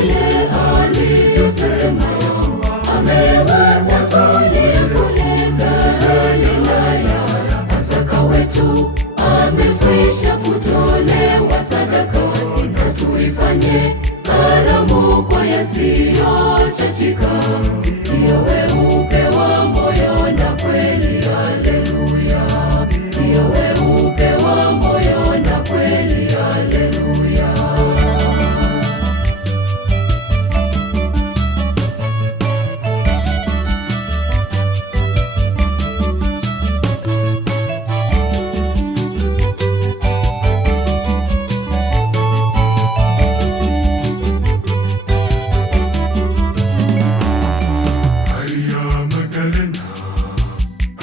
vile alivyosema Yesu, ameweka kule Galilaya. Pasaka wetu amekwisha kutolewa, sadaka wasina tuifanye karamu kwa yasiyochachika, ndiyo weupe wa moyo na kweli. Haleluya, ndiyo weupe wa moyo na kweli. Haleluya.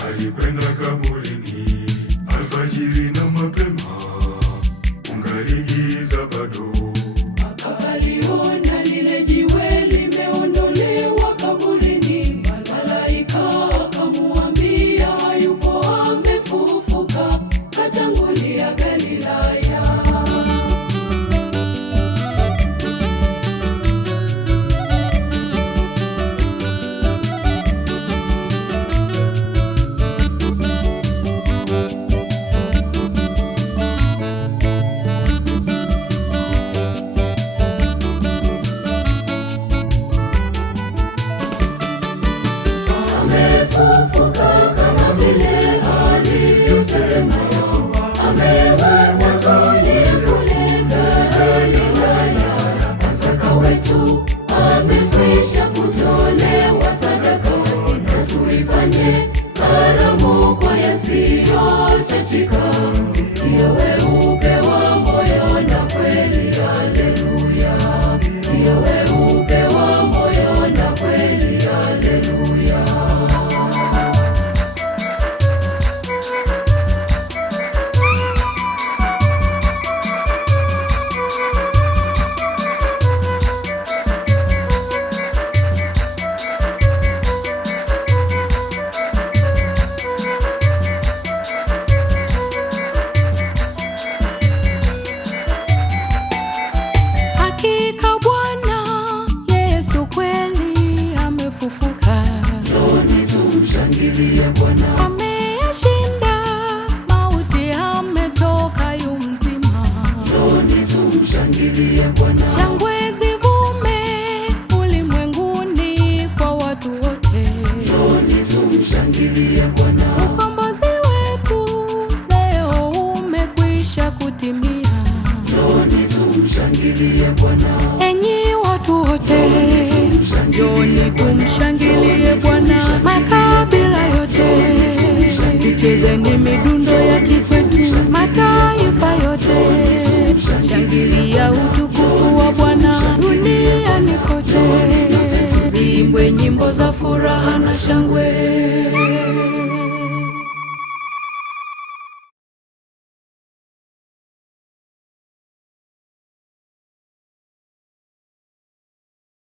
Alikwenda kaburini alfajiri na mapema, kungali giza bado. Akaliona lile jiwe limeondolewa kaburini. Malaika akamwambia hayupo, amefufuka, katangulia Galilaya. Amefufuka kama vile alivyosema Yesu, ameweka kule Galilaya. Pasaka wetu amekwisha kutolewa, sadaka wasina tuifanye karamu kwa yasiyochachika, ndiyo weupe wa moyo na kweli. Haleluya, ndiyo weupe wa moyo na kweli. Haleluya. Hakika Bwana Yesu kweli amefufuka. Njoni tumshangilie Bwana. Ameyashinda mauti, ametoka yu mzima. Njoni tumshangilie Bwana. Shangwe zivume ulimwenguni kwa watu wote. Njoni tumshangilie Bwana. Ukombozi wetu leo umekwisha kutimia. Njoni tumshangilie Bwana. Enyi watu wote, njoni tumshangilie Bwana. Makabila yote, chezeni midundo ya kikwetu. Mataifa yote, shangilia utukufu wa Bwana. Duniani kote, ziimbwe nyimbo za furaha na shangwe.